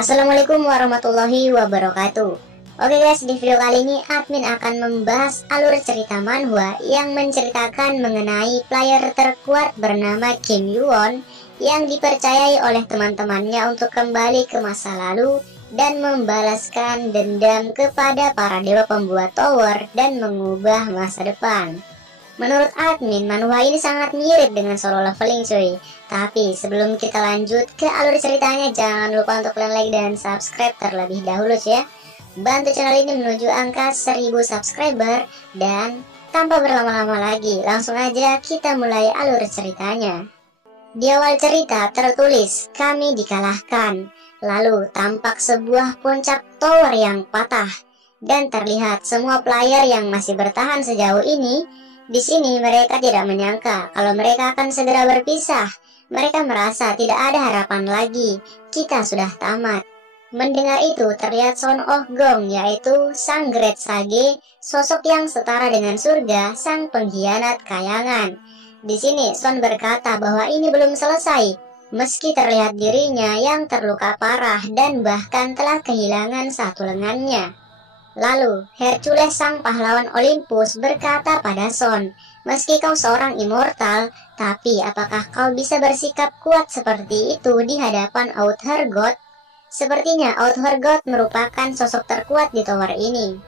Assalamualaikum warahmatullahi wabarakatuh. Oke guys, di video kali ini admin akan membahas alur cerita manhwa yang menceritakan mengenai player terkuat bernama Kim Yoo-won yang dipercayai oleh teman-temannya untuk kembali ke masa lalu dan membalaskan dendam kepada para dewa pembuat tower dan mengubah masa depan. Menurut admin, manhwa ini sangat mirip dengan Solo Leveling cuy. Tapi sebelum kita lanjut ke alur ceritanya, jangan lupa untuk kalian like dan subscribe terlebih dahulu ya. Bantu channel ini menuju angka 1000 subscriber. Dan tanpa berlama-lama lagi, langsung aja kita mulai alur ceritanya. Di awal cerita tertulis, kami dikalahkan. Lalu tampak sebuah puncak tower yang patah. Dan terlihat semua player yang masih bertahan sejauh ini. Di sini mereka tidak menyangka kalau mereka akan segera berpisah. Mereka merasa tidak ada harapan lagi. Kita sudah tamat. Mendengar itu terlihat Son Oh Gong, yaitu sang Great Sage, sosok yang setara dengan surga, sang pengkhianat kayangan. Di sini Son berkata bahwa ini belum selesai, meski terlihat dirinya yang terluka parah dan bahkan telah kehilangan satu lengannya. Lalu, Hercules sang pahlawan Olympus berkata pada Son, meski kau seorang immortal, tapi apakah kau bisa bersikap kuat seperti itu di hadapan Outhergod? Sepertinya Outhergod merupakan sosok terkuat di tower ini.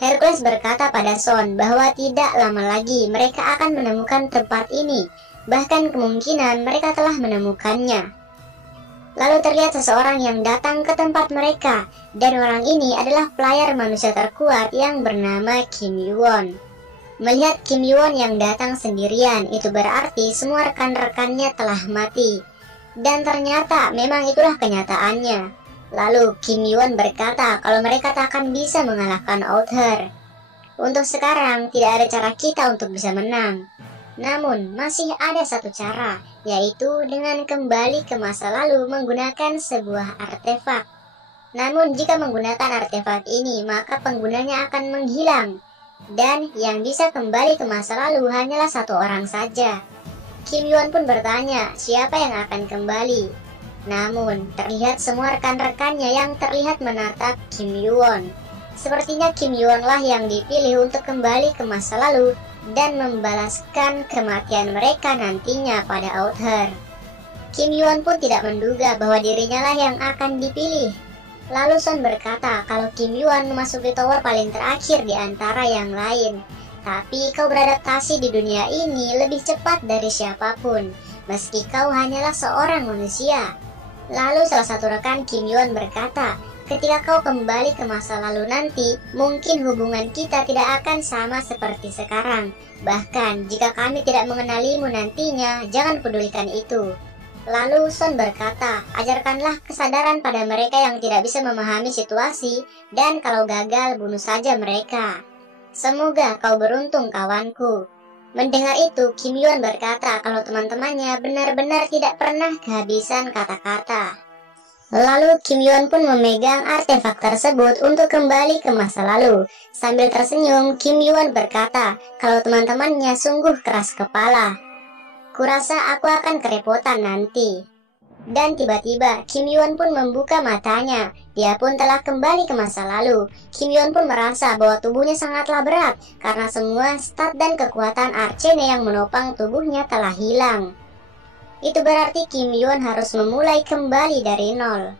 Hercules berkata pada Son bahwa tidak lama lagi mereka akan menemukan tempat ini, bahkan kemungkinan mereka telah menemukannya. Lalu terlihat seseorang yang datang ke tempat mereka, dan orang ini adalah player manusia terkuat yang bernama Kim Yoo-won. Melihat Kim Yoo-won yang datang sendirian, itu berarti semua rekan-rekannya telah mati. Dan ternyata memang itulah kenyataannya. Lalu Kim Yoo-won berkata kalau mereka tak akan bisa mengalahkan Outher. Untuk sekarang tidak ada cara kita untuk bisa menang. Namun, masih ada satu cara, yaitu dengan kembali ke masa lalu menggunakan sebuah artefak. Namun, jika menggunakan artefak ini, maka penggunanya akan menghilang. Dan yang bisa kembali ke masa lalu hanyalah satu orang saja. Kim Yoo-won pun bertanya, siapa yang akan kembali? Namun, terlihat semua rekan-rekannya yang terlihat menatap Kim Yoo-won. Sepertinya Kim Yoo-won lah yang dipilih untuk kembali ke masa lalu dan membalaskan kematian mereka nantinya pada Outher. Kim Yoo-won pun tidak menduga bahwa dirinya lah yang akan dipilih. Lalu Son berkata kalau Kim Yoo-won memasuki tower paling terakhir di antara yang lain. Tapi kau beradaptasi di dunia ini lebih cepat dari siapapun, meski kau hanyalah seorang manusia. Lalu salah satu rekan Kim Yoo-won berkata, ketika kau kembali ke masa lalu nanti, mungkin hubungan kita tidak akan sama seperti sekarang. Bahkan, jika kami tidak mengenalimu nantinya, jangan pedulikan itu. Lalu Son berkata, ajarkanlah kesadaran pada mereka yang tidak bisa memahami situasi, dan kalau gagal, bunuh saja mereka. Semoga kau beruntung, kawanku. Mendengar itu, Kim Yoo-won berkata kalau teman-temannya benar-benar tidak pernah kehabisan kata-kata. Lalu Kim Yoo-won pun memegang artefak tersebut untuk kembali ke masa lalu. Sambil tersenyum, Kim Yoo-won berkata kalau teman-temannya sungguh keras kepala. Kurasa aku akan kerepotan nanti. Dan tiba-tiba Kim Yoo-won pun membuka matanya. Dia pun telah kembali ke masa lalu. Kim Yoo-won pun merasa bahwa tubuhnya sangatlah berat karena semua stat dan kekuatan Arcane yang menopang tubuhnya telah hilang. Itu berarti Kim Yoo-won harus memulai kembali dari nol.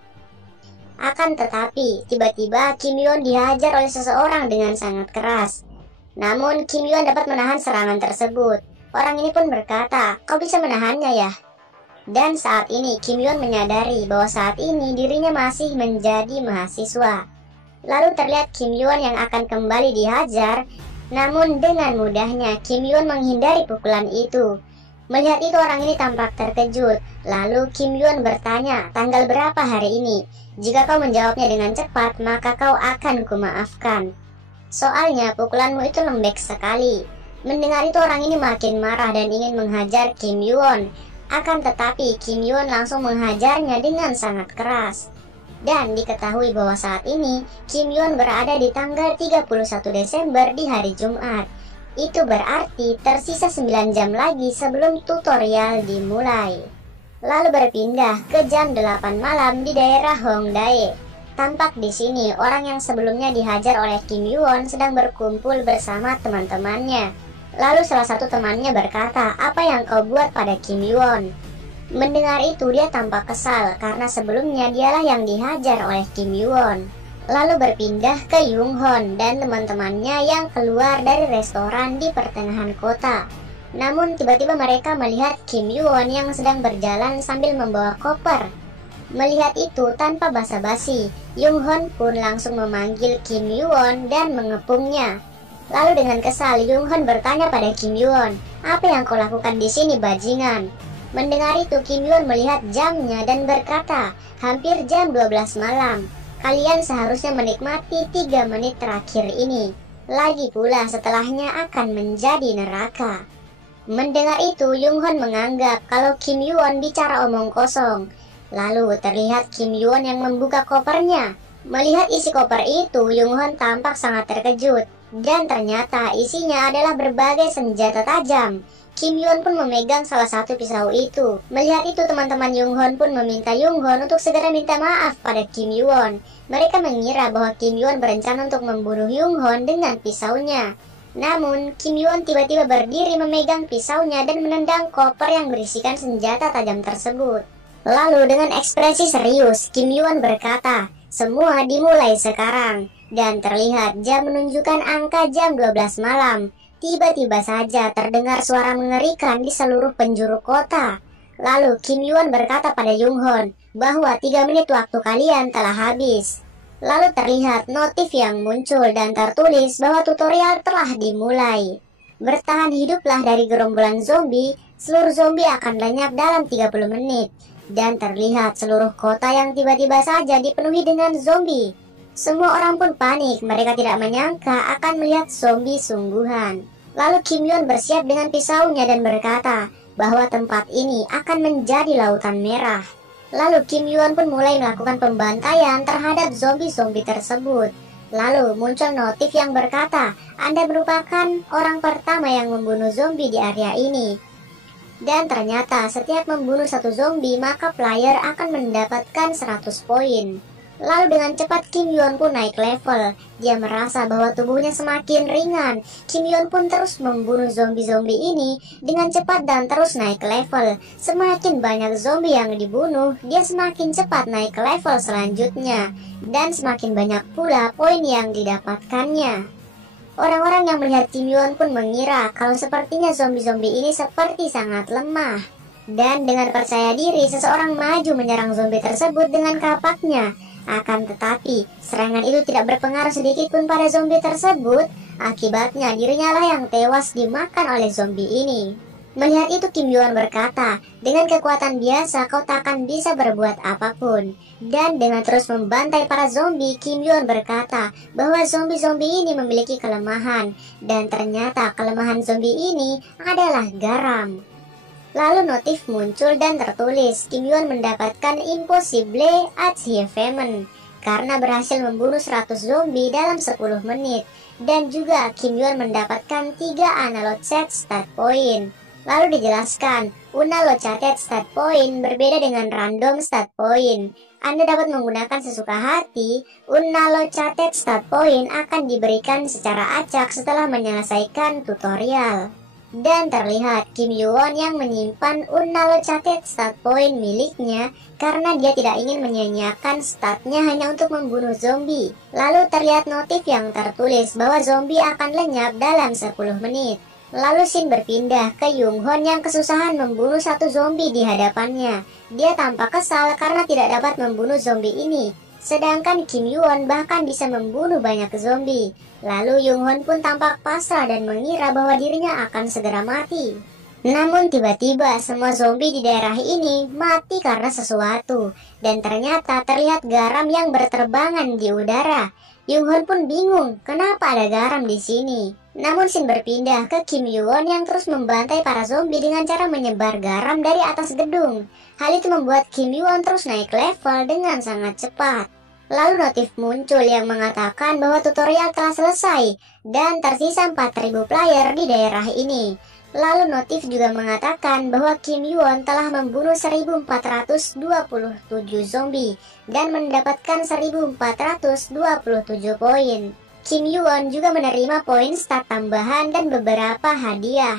Akan tetapi, tiba-tiba Kim Yoo-won dihajar oleh seseorang dengan sangat keras. Namun, Kim Yoo-won dapat menahan serangan tersebut. Orang ini pun berkata, kau bisa menahannya ya? Dan saat ini, Kim Yoo-won menyadari bahwa saat ini dirinya masih menjadi mahasiswa. Lalu terlihat Kim Yoo-won yang akan kembali dihajar. Namun, dengan mudahnya Kim Yoo-won menghindari pukulan itu. Melihat itu orang ini tampak terkejut. Lalu Kim Yoo-won bertanya, tanggal berapa hari ini? Jika kau menjawabnya dengan cepat, maka kau akan kumaafkan. Soalnya pukulanmu itu lembek sekali. Mendengar itu orang ini makin marah dan ingin menghajar Kim Yoo-won. Akan tetapi Kim Yoo-won langsung menghajarnya dengan sangat keras. Dan diketahui bahwa saat ini Kim Yoo-won berada di tanggal 31 Desember di hari Jumat. Itu berarti tersisa 9 jam lagi sebelum tutorial dimulai. lalu berpindah ke jam 8 malam di daerah Hongdae. Tampak di sini orang yang sebelumnya dihajar oleh Kim Yoo-won sedang berkumpul bersama teman-temannya. Lalu salah satu temannya berkata, "Apa yang kau buat pada Kim Yoo-won?" Mendengar itu dia tampak kesal karena sebelumnya dialah yang dihajar oleh Kim Yoo-won. Lalu berpindah ke Young-hoon dan teman-temannya yang keluar dari restoran di pertengahan kota. Namun tiba-tiba mereka melihat Kim Yoo-won yang sedang berjalan sambil membawa koper. Melihat itu tanpa basa-basi, Young-hoon pun langsung memanggil Kim Yoo-won dan mengepungnya. Lalu dengan kesal, Young-hoon bertanya pada Kim Yoo-won, "Apa yang kau lakukan di sini, bajingan?" Mendengar itu, Kim Yoo-won melihat jamnya dan berkata, "Hampir jam 12 malam. Kalian seharusnya menikmati 3 menit terakhir ini. Lagi pula setelahnya akan menjadi neraka." Mendengar itu, Young-hoon menganggap kalau Kim Yoo-won bicara omong kosong. Lalu terlihat Kim Yoo-won yang membuka kopernya. Melihat isi koper itu, Young-hoon tampak sangat terkejut. Dan ternyata isinya adalah berbagai senjata tajam. Kim Yoo-won pun memegang salah satu pisau itu. Melihat itu, teman-teman Young-hoon pun meminta Young-hoon untuk segera minta maaf pada Kim Yoo-won. Mereka mengira bahwa Kim Yoo-won berencana untuk membunuh Young-hoon dengan pisaunya. Namun, Kim Yoo-won tiba-tiba berdiri memegang pisaunya dan menendang koper yang berisikan senjata tajam tersebut. Lalu dengan ekspresi serius, Kim Yoo-won berkata, "Semua dimulai sekarang." Dan terlihat jam menunjukkan angka jam 12 malam. Tiba-tiba saja terdengar suara mengerikan di seluruh penjuru kota. Lalu Kim Yoo-won berkata pada Young-hoon bahwa 3 menit waktu kalian telah habis. Lalu terlihat notif yang muncul dan tertulis bahwa tutorial telah dimulai. Bertahan hiduplah dari gerombolan zombie, seluruh zombie akan lenyap dalam 30 menit. Dan terlihat seluruh kota yang tiba-tiba saja dipenuhi dengan zombie. Semua orang pun panik, mereka tidak menyangka akan melihat zombie sungguhan. Lalu Kim Yoo-won bersiap dengan pisaunya dan berkata bahwa tempat ini akan menjadi lautan merah. Lalu Kim Yoo-won pun mulai melakukan pembantaian terhadap zombie-zombie tersebut. Lalu muncul notif yang berkata, "Anda merupakan orang pertama yang membunuh zombie di area ini." Dan ternyata setiap membunuh satu zombie maka player akan mendapatkan 100 poin. Lalu dengan cepat Kim Yoo-won pun naik level. Dia merasa bahwa tubuhnya semakin ringan. Kim Yoo-won pun terus membunuh zombie-zombie ini dengan cepat dan terus naik level. Semakin banyak zombie yang dibunuh, dia semakin cepat naik level selanjutnya. Dan semakin banyak pula poin yang didapatkannya. Orang-orang yang melihat Kim Yoo-won pun mengira kalau sepertinya zombie-zombie ini seperti sangat lemah. Dan dengan percaya diri, seseorang maju menyerang zombie tersebut dengan kapaknya. Akan tetapi, serangan itu tidak berpengaruh sedikit pun pada zombie tersebut. Akibatnya, dirinya lah yang tewas dimakan oleh zombie ini. Melihat itu, Kim Yoo-won berkata, "Dengan kekuatan biasa kau tak akan bisa berbuat apapun." Dan dengan terus membantai para zombie, Kim Yoo-won berkata bahwa zombie-zombie ini memiliki kelemahan. Dan ternyata kelemahan zombie ini adalah garam. Lalu notif muncul dan tertulis, Kim Yoo-won mendapatkan Impossible Achievement karena berhasil membunuh 100 zombie dalam 10 menit. Dan juga Kim Yoo-won mendapatkan 3 analog set stat point. Lalu dijelaskan, unallocated stat point berbeda dengan random stat point. Anda dapat menggunakan sesuka hati. Unallocated stat point akan diberikan secara acak setelah menyelesaikan tutorial. Dan terlihat Kim Yoo-won yang menyimpan unallocated stat point miliknya karena dia tidak ingin menyia-nyiakan statnya hanya untuk membunuh zombie. Lalu terlihat notif yang tertulis bahwa zombie akan lenyap dalam 10 menit. Lalu Shin berpindah ke Young-hoon yang kesusahan membunuh satu zombie di hadapannya. Dia tampak kesal karena tidak dapat membunuh zombie ini. Sedangkan Kim Yoo-won bahkan bisa membunuh banyak zombie. Lalu Young-hoon pun tampak pasrah dan mengira bahwa dirinya akan segera mati. Namun tiba-tiba semua zombie di daerah ini mati karena sesuatu. Dan ternyata terlihat garam yang berterbangan di udara. Young-hoon pun bingung kenapa ada garam di sini. Namun Shin berpindah ke Kim Yoo-won yang terus membantai para zombie dengan cara menyebar garam dari atas gedung. Hal itu membuat Kim Yoo-won terus naik level dengan sangat cepat. Lalu notif muncul yang mengatakan bahwa tutorial telah selesai dan tersisa 4000 player di daerah ini. Lalu notif juga mengatakan bahwa Kim Yuwon telah membunuh 1427 zombie dan mendapatkan 1427 poin. Kim Yuwon juga menerima poin stat tambahan dan beberapa hadiah.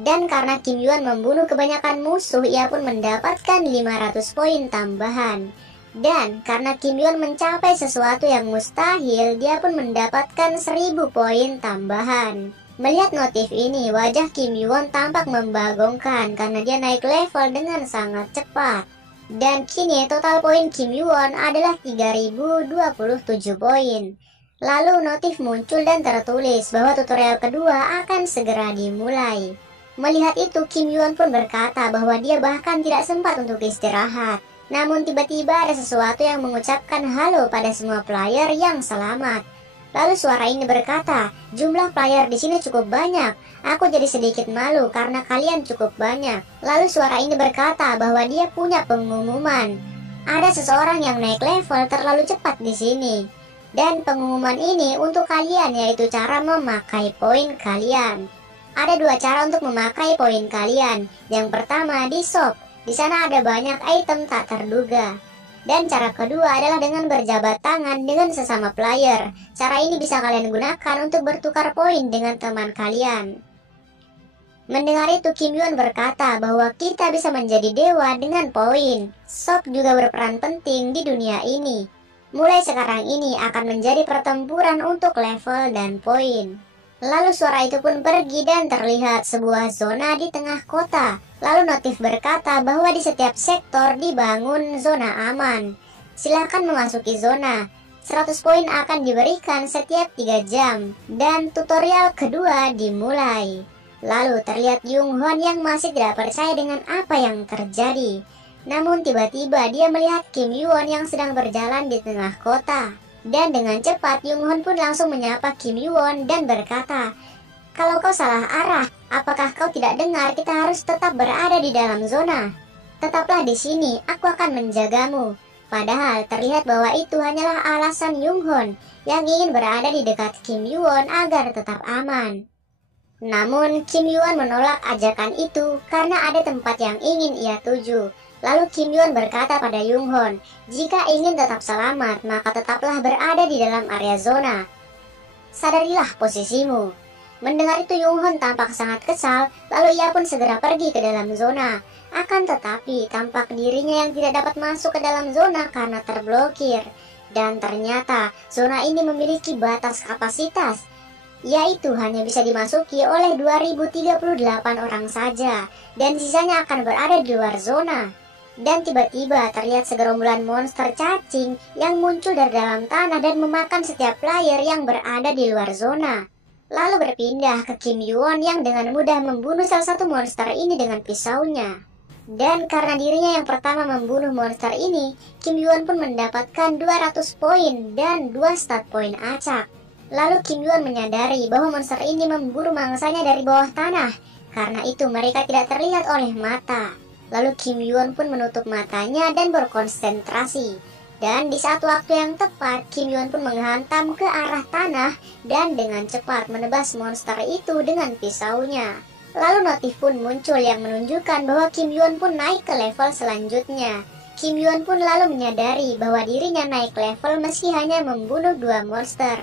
Dan karena Kim Yuwon membunuh kebanyakan musuh, ia pun mendapatkan 500 poin tambahan. Dan karena Kim Yuwon mencapai sesuatu yang mustahil, dia pun mendapatkan 1000 poin tambahan. Melihat notif ini, wajah Kim Yuwon tampak membagongkan karena dia naik level dengan sangat cepat. Dan kini total poin Kim Yuwon adalah 3027 poin. Lalu notif muncul dan tertulis bahwa tutorial kedua akan segera dimulai. Melihat itu, Kim Yuwon pun berkata bahwa dia bahkan tidak sempat untuk istirahat. Namun tiba-tiba ada sesuatu yang mengucapkan halo pada semua player yang selamat. Lalu suara ini berkata, jumlah player di sini cukup banyak. Aku jadi sedikit malu karena kalian cukup banyak. Lalu suara ini berkata bahwa dia punya pengumuman. Ada seseorang yang naik level terlalu cepat di sini. Dan pengumuman ini untuk kalian, yaitu cara memakai poin kalian. Ada dua cara untuk memakai poin kalian. Yang pertama di shop. Di sana ada banyak item tak terduga. Dan cara kedua adalah dengan berjabat tangan dengan sesama player. Cara ini bisa kalian gunakan untuk bertukar poin dengan teman kalian. Mendengar itu, Kim Yuwon berkata bahwa kita bisa menjadi dewa dengan poin. Shop juga berperan penting di dunia ini. Mulai sekarang ini akan menjadi pertempuran untuk level dan poin. Lalu suara itu pun pergi dan terlihat sebuah zona di tengah kota. Lalu notif berkata bahwa di setiap sektor dibangun zona aman. Silakan memasuki zona. 100 poin akan diberikan setiap 3 jam. Dan tutorial kedua dimulai. Lalu terlihat Jung Hwan yang masih tidak percaya dengan apa yang terjadi. Namun tiba-tiba dia melihat Kim Yuwon yang sedang berjalan di tengah kota. Dan dengan cepat Jung Hwan pun langsung menyapa Kim Yuwon dan berkata, "Kalau kau salah arah, apakah kau tidak dengar kita harus tetap berada di dalam zona? Tetaplah di sini, aku akan menjagamu." Padahal terlihat bahwa itu hanyalah alasan Jung Hwan yang ingin berada di dekat Kim Yuwon agar tetap aman. Namun Kim Yuwon menolak ajakan itu karena ada tempat yang ingin ia tuju. Lalu Kim Yuwon berkata pada Jung Hwan, "Jika ingin tetap selamat, maka tetaplah berada di dalam area zona. Sadarilah posisimu." Mendengar itu Jung Hwan tampak sangat kesal, lalu ia pun segera pergi ke dalam zona. Akan tetapi tampak dirinya yang tidak dapat masuk ke dalam zona karena terblokir. Dan ternyata zona ini memiliki batas kapasitas, yaitu hanya bisa dimasuki oleh 2038 orang saja, dan sisanya akan berada di luar zona. Dan tiba-tiba terlihat segerombolan monster cacing yang muncul dari dalam tanah dan memakan setiap player yang berada di luar zona. Lalu berpindah ke Kim Yuwon yang dengan mudah membunuh salah satu monster ini dengan pisaunya. Dan karena dirinya yang pertama membunuh monster ini, Kim Yuwon pun mendapatkan 200 poin dan 2 stat poin acak. Lalu Kim Yuwon menyadari bahwa monster ini memburu mangsanya dari bawah tanah. Karena itu mereka tidak terlihat oleh mata. Lalu Kim Yuwon pun menutup matanya dan berkonsentrasi. Dan di saat waktu yang tepat, Kim Yuwon pun menghantam ke arah tanah dan dengan cepat menebas monster itu dengan pisaunya. Lalu notif pun muncul yang menunjukkan bahwa Kim Yuwon pun naik ke level selanjutnya. Kim Yuwon pun lalu menyadari bahwa dirinya naik level meski hanya membunuh 2 monster.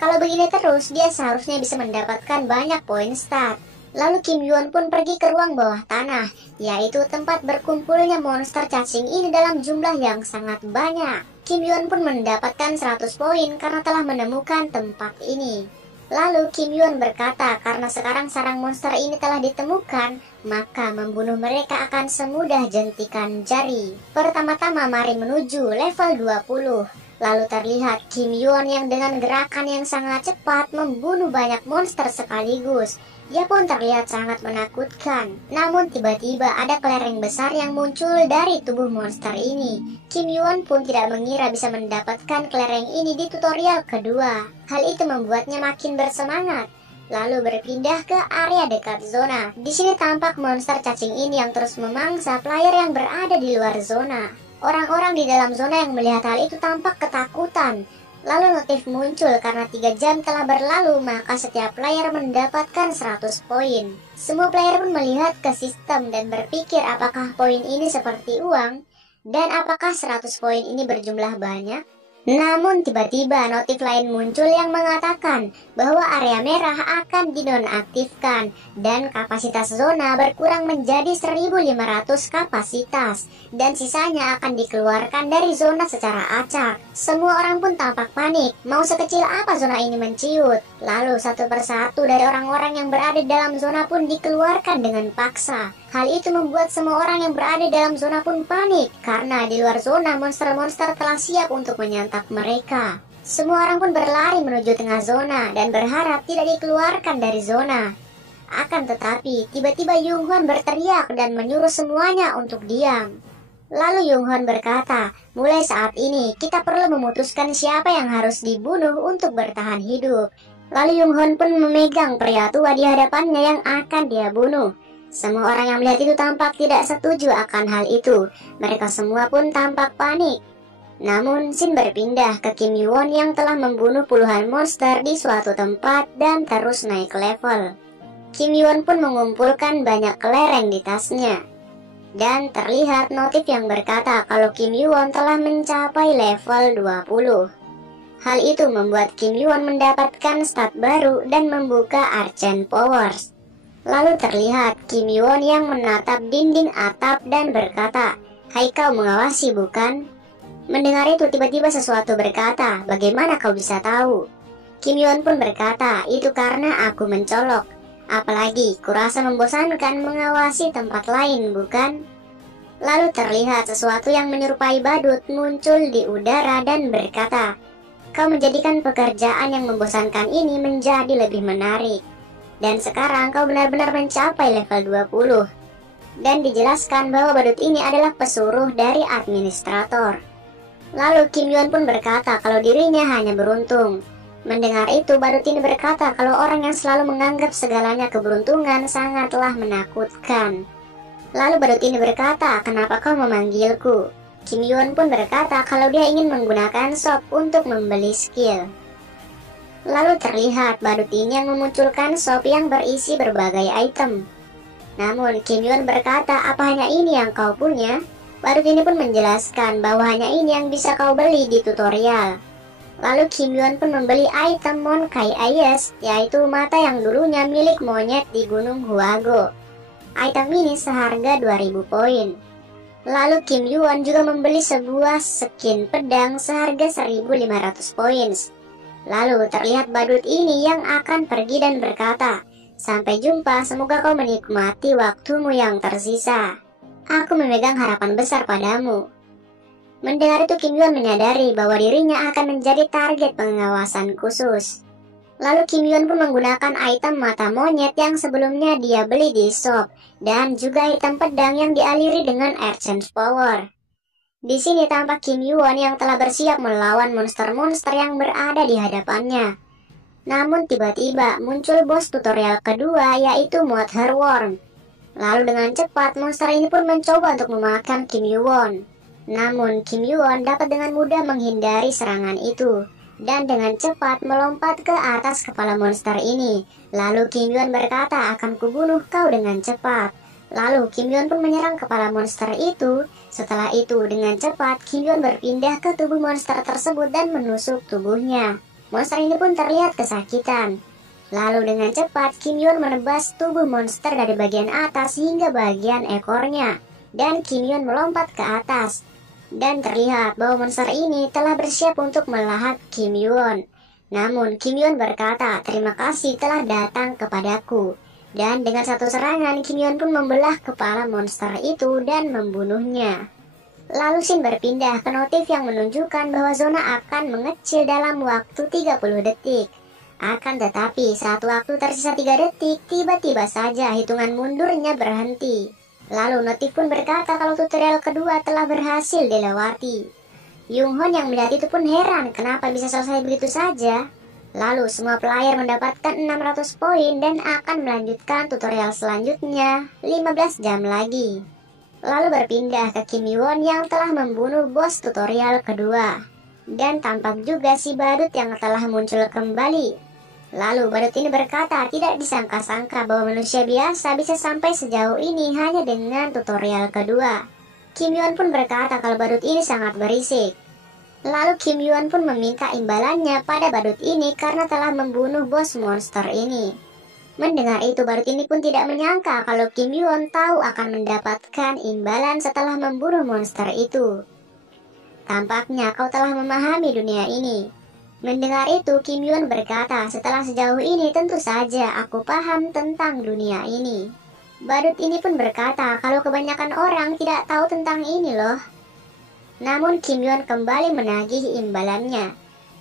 Kalau begini terus, dia seharusnya bisa mendapatkan banyak poin stat. Lalu Kim Yuwon pun pergi ke ruang bawah tanah, yaitu tempat berkumpulnya monster cacing ini dalam jumlah yang sangat banyak. Kim Yuwon pun mendapatkan 100 poin karena telah menemukan tempat ini. Lalu Kim Yuwon berkata karena sekarang sarang monster ini telah ditemukan, maka membunuh mereka akan semudah jentikan jari. Pertama-tama mari menuju level 20. Lalu terlihat Kim Yuwon yang dengan gerakan yang sangat cepat membunuh banyak monster sekaligus. Dia pun terlihat sangat menakutkan. Namun tiba-tiba ada kelereng besar yang muncul dari tubuh monster ini. Kim Yuwon pun tidak mengira bisa mendapatkan kelereng ini di tutorial kedua. Hal itu membuatnya makin bersemangat. Lalu berpindah ke area dekat zona. Di sini tampak monster cacing ini yang terus memangsa player yang berada di luar zona. Orang-orang di dalam zona yang melihat hal itu tampak ketakutan. Lalu notif muncul karena 3 jam telah berlalu, maka setiap player mendapatkan 100 poin. Semua player pun melihat ke sistem dan berpikir apakah poin ini seperti uang dan apakah 100 poin ini berjumlah banyak. Namun tiba-tiba notif lain muncul yang mengatakan bahwa area merah akan dinonaktifkan dan kapasitas zona berkurang menjadi 1.500 kapasitas dan sisanya akan dikeluarkan dari zona secara acak. Semua orang pun tampak panik, mau sekecil apa zona ini menciut. Lalu satu persatu dari orang-orang yang berada dalam zona pun dikeluarkan dengan paksa. Hal itu membuat semua orang yang berada dalam zona pun panik, karena di luar zona monster-monster telah siap untuk menyantap mereka. Semua orang pun berlari menuju tengah zona dan berharap tidak dikeluarkan dari zona. Akan tetapi, tiba-tiba Yunghwan berteriak dan menyuruh semuanya untuk diam. Lalu Yunghwan berkata, mulai saat ini kita perlu memutuskan siapa yang harus dibunuh untuk bertahan hidup. Lalu Yunghwan pun memegang pria tua di hadapannya yang akan dia bunuh. Semua orang yang melihat itu tampak tidak setuju akan hal itu. Mereka semua pun tampak panik. Namun Shin berpindah ke Kim Yuwon yang telah membunuh puluhan monster di suatu tempat dan terus naik level. Kim Yuwon pun mengumpulkan banyak kelereng di tasnya. Dan terlihat notif yang berkata kalau Kim Yuwon telah mencapai level 20. Hal itu membuat Kim Yuwon mendapatkan stat baru dan membuka Arcane Powers. Lalu terlihat Kim Yuwon yang menatap dinding atap dan berkata, "Hai, kau mengawasi bukan?" Mendengar itu tiba-tiba sesuatu berkata, "Bagaimana kau bisa tahu?" Kim Yuwon pun berkata, "Itu karena aku mencolok. Apalagi kurasa membosankan mengawasi tempat lain bukan?" Lalu terlihat sesuatu yang menyerupai badut muncul di udara dan berkata, "Kau menjadikan pekerjaan yang membosankan ini menjadi lebih menarik. Dan sekarang kau benar-benar mencapai level 20. Dan dijelaskan bahwa badut ini adalah pesuruh dari administrator. Lalu Kim Yuwon pun berkata kalau dirinya hanya beruntung. Mendengar itu badut ini berkata kalau orang yang selalu menganggap segalanya keberuntungan sangatlah menakutkan. Lalu badut ini berkata, "Kenapa kau memanggilku?" Kim Yuwon pun berkata kalau dia ingin menggunakan shop untuk membeli skill. Lalu terlihat badut ini yang memunculkan shop yang berisi berbagai item. Namun Kim Yuwon berkata, "Apa hanya ini yang kau punya?" Badut ini pun menjelaskan bahwa hanya ini yang bisa kau beli di tutorial. Lalu Kim Yuwon pun membeli item Monkai Eyes, yaitu mata yang dulunya milik monyet di Gunung Huago. Item ini seharga 2000 poin. Lalu Kim Yuwon juga membeli sebuah skin pedang seharga 1500 poin. Lalu terlihat badut ini yang akan pergi dan berkata, "Sampai jumpa, semoga kau menikmati waktumu yang tersisa. Aku memegang harapan besar padamu." Mendengar itu Kim Yuwon menyadari bahwa dirinya akan menjadi target pengawasan khusus. Lalu Kim Yuwon pun menggunakan item mata monyet yang sebelumnya dia beli di shop, dan juga item pedang yang dialiri dengan Arcane Power. Di sini tampak Kim Yuwon yang telah bersiap melawan monster-monster yang berada di hadapannya. Namun tiba-tiba muncul bos tutorial kedua, yaitu Mother Worm. Lalu dengan cepat monster ini pun mencoba untuk memakan Kim Yuwon. Namun Kim Yuwon dapat dengan mudah menghindari serangan itu dan dengan cepat melompat ke atas kepala monster ini. Lalu Kim Yuwon berkata, "Akan kubunuh kau dengan cepat." Lalu Kim Yuwon pun menyerang kepala monster itu. Setelah itu dengan cepat Kim Yuwon berpindah ke tubuh monster tersebut dan menusuk tubuhnya. Monster ini pun terlihat kesakitan. Lalu dengan cepat Kim Yuwon menebas tubuh monster dari bagian atas hingga bagian ekornya. Dan Kim Yuwon melompat ke atas. Dan terlihat bahwa monster ini telah bersiap untuk melahap Kim Yuwon. Namun Kim Yuwon berkata, "Terima kasih telah datang kepadaku." Dan dengan satu serangan Kim Yuwon pun membelah kepala monster itu dan membunuhnya. Lalu Shin berpindah ke notif yang menunjukkan bahwa zona akan mengecil dalam waktu 30 detik. Akan tetapi saat waktu tersisa 3 detik, tiba-tiba saja hitungan mundurnya berhenti. Lalu notif pun berkata kalau tutorial kedua telah berhasil dilewati. Yunghwan yang melihat itu pun heran kenapa bisa selesai begitu saja. Lalu semua player mendapatkan 600 poin dan akan melanjutkan tutorial selanjutnya 15 jam lagi. Lalu berpindah ke Kim Yuwon yang telah membunuh bos tutorial kedua. Dan tampak juga si badut yang telah muncul kembali. Lalu badut ini berkata tidak disangka-sangka bahwa manusia biasa bisa sampai sejauh ini hanya dengan tutorial kedua. Kim Yuan pun berkata kalau badut ini sangat berisik. Lalu Kim Yuan pun meminta imbalannya pada badut ini karena telah membunuh bos monster ini. Mendengar itu badut ini pun tidak menyangka kalau Kim Yuan tahu akan mendapatkan imbalan setelah membunuh monster itu. Tampaknya kau telah memahami dunia ini. Mendengar itu Kim Yuan berkata, setelah sejauh ini tentu saja aku paham tentang dunia ini. Badut ini pun berkata kalau kebanyakan orang tidak tahu tentang ini loh. Namun Kim Yuan kembali menagih imbalannya.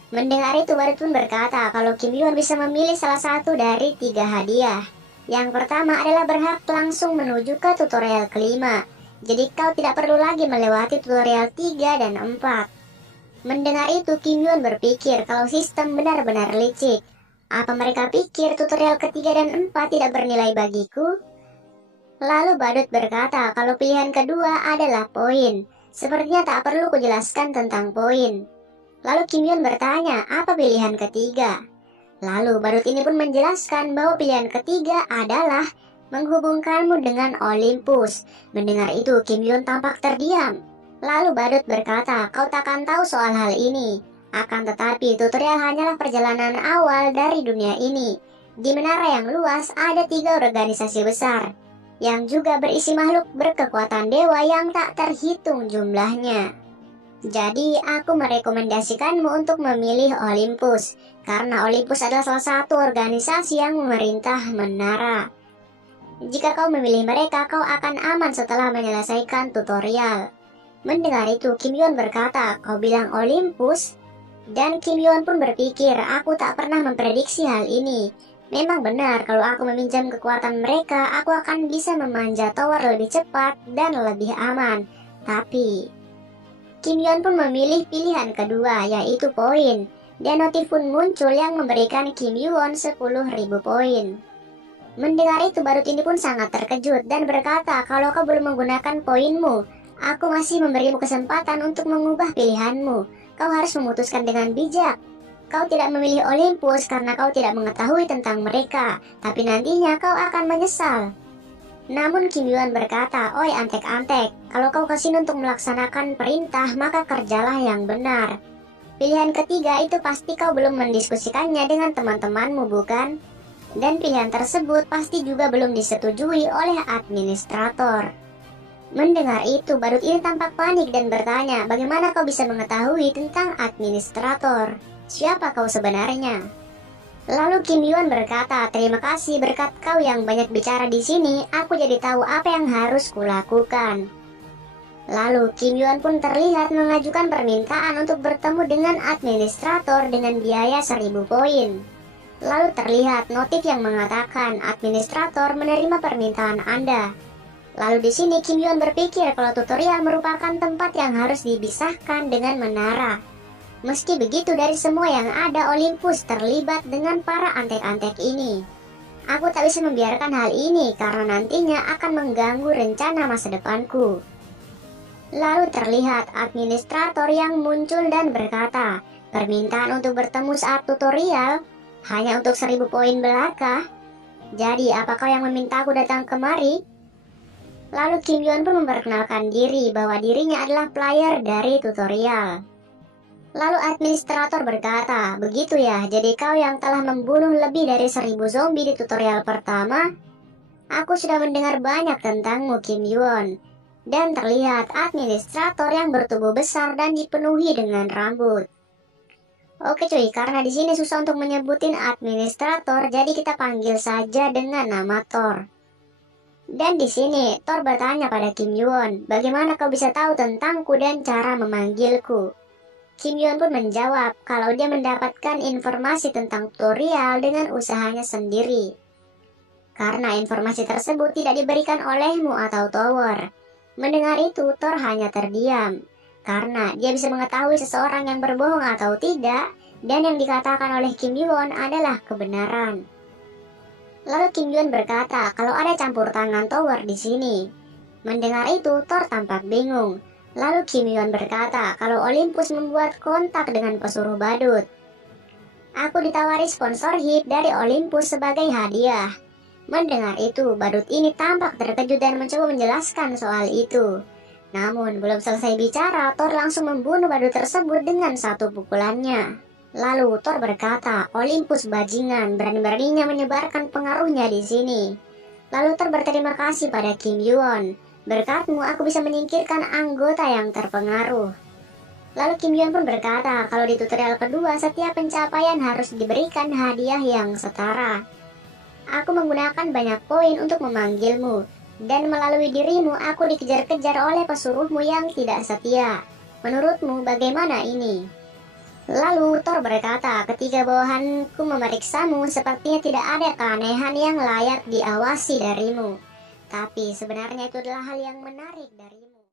Mendengar itu badut pun berkata kalau Kim Yuan bisa memilih salah satu dari 3 hadiah. Yang pertama adalah berhak langsung menuju ke tutorial kelima. Jadi kau tidak perlu lagi melewati tutorial 3 dan 4. Mendengar itu Kim Yuan berpikir kalau sistem benar-benar licik. Apa mereka pikir tutorial ketiga dan 4 tidak bernilai bagiku? Lalu badut berkata kalau pilihan kedua adalah poin. Sepertinya tak perlu kujelaskan tentang poin. Lalu Kim Yuan bertanya apa pilihan ketiga. Lalu badut ini pun menjelaskan bahwa pilihan ketiga adalah menghubungkanmu dengan Olympus. Mendengar itu Kim Yuan tampak terdiam. Lalu badut berkata, kau takkan tahu soal hal ini. Akan tetapi tutorial hanyalah perjalanan awal dari dunia ini. Di menara yang luas ada 3 organisasi besar, yang juga berisi makhluk berkekuatan dewa yang tak terhitung jumlahnya. Jadi aku merekomendasikanmu untuk memilih Olympus, karena Olympus adalah salah satu organisasi yang memerintah menara. Jika kau memilih mereka, kau akan aman setelah menyelesaikan tutorial. Mendengar itu Kim Yuan berkata, kau bilang Olympus? Dan Kim Yuan pun berpikir, aku tak pernah memprediksi hal ini. Memang benar kalau aku meminjam kekuatan mereka, aku akan bisa memanjat tower lebih cepat dan lebih aman. Tapi Kim Yuan pun memilih pilihan kedua, yaitu poin. Dan notif pun muncul yang memberikan Kim Yuan 10.000 poin. Mendengar itu badut ini pun sangat terkejut dan berkata, kalau kau belum menggunakan poinmu, aku masih memberimu kesempatan untuk mengubah pilihanmu. Kau harus memutuskan dengan bijak. Kau tidak memilih Olympus karena kau tidak mengetahui tentang mereka, tapi nantinya kau akan menyesal. Namun Kim Yuan berkata, oi antek-antek, kalau kau kesini untuk melaksanakan perintah, maka kerjalah yang benar. Pilihan ketiga itu pasti kau belum mendiskusikannya dengan teman-temanmu, bukan? Dan pilihan tersebut pasti juga belum disetujui oleh administrator. Mendengar itu, badut ini tampak panik dan bertanya, bagaimana kau bisa mengetahui tentang administrator? Siapa kau sebenarnya? Lalu Kim Yuan berkata, terima kasih berkat kau yang banyak bicara di sini, aku jadi tahu apa yang harus kulakukan. Lalu Kim Yuan pun terlihat mengajukan permintaan untuk bertemu dengan administrator dengan biaya 1000 poin. Lalu terlihat notif yang mengatakan administrator menerima permintaan Anda. Lalu di sini Kim Yuan berpikir kalau tutorial merupakan tempat yang harus dipisahkan dengan menara. Meski begitu dari semua yang ada Olympus terlibat dengan para antek-antek ini. Aku tak bisa membiarkan hal ini karena nantinya akan mengganggu rencana masa depanku. Lalu terlihat administrator yang muncul dan berkata, permintaan untuk bertemu saat tutorial hanya untuk 1000 poin belaka. Jadi apakah yang memintaku datang kemari? Lalu Kim Yuan pun memperkenalkan diri bahwa dirinya adalah player dari tutorial. Lalu administrator berkata, begitu ya, jadi kau yang telah membunuh lebih dari 1000 zombie di tutorial pertama? Aku sudah mendengar banyak tentangmu, Kim Yuan. Dan terlihat administrator yang bertubuh besar dan dipenuhi dengan rambut. Oke cuy, karena di sini susah untuk menyebutin administrator, jadi kita panggil saja dengan nama Thor. Dan di sini Thor bertanya pada Kim Yuan, bagaimana kau bisa tahu tentangku dan cara memanggilku? Kim Yuan pun menjawab kalau dia mendapatkan informasi tentang tutorial dengan usahanya sendiri. Karena informasi tersebut tidak diberikan olehmu atau Tower. Mendengar itu Thor hanya terdiam, karena dia bisa mengetahui seseorang yang berbohong atau tidak, dan yang dikatakan oleh Kim Yuan adalah kebenaran. Lalu Kim Yuan berkata kalau ada campur tangan Tower di sini. Mendengar itu Thor tampak bingung. Lalu Kim Yuan berkata kalau Olympus membuat kontak dengan pesuruh badut. Aku ditawari sponsor hip dari Olympus sebagai hadiah. Mendengar itu, badut ini tampak terkejut dan mencoba menjelaskan soal itu. Namun, belum selesai bicara, Thor langsung membunuh badut tersebut dengan satu pukulannya. Lalu Thor berkata, Olympus bajingan, berani-beraninya menyebarkan pengaruhnya di sini. Lalu Thor berterima kasih pada Kim Yuan. Berkatmu aku bisa menyingkirkan anggota yang terpengaruh. Lalu Kim Yuan pun berkata, kalau di tutorial kedua, setiap pencapaian harus diberikan hadiah yang setara. Aku menggunakan banyak poin untuk memanggilmu, dan melalui dirimu aku dikejar-kejar oleh pesuruhmu yang tidak setia. Menurutmu bagaimana ini? Lalu Thor berkata, ketika bawahanku memeriksamu, sepertinya tidak ada keanehan yang layak diawasi darimu. Tapi sebenarnya itu adalah hal yang menarik darimu.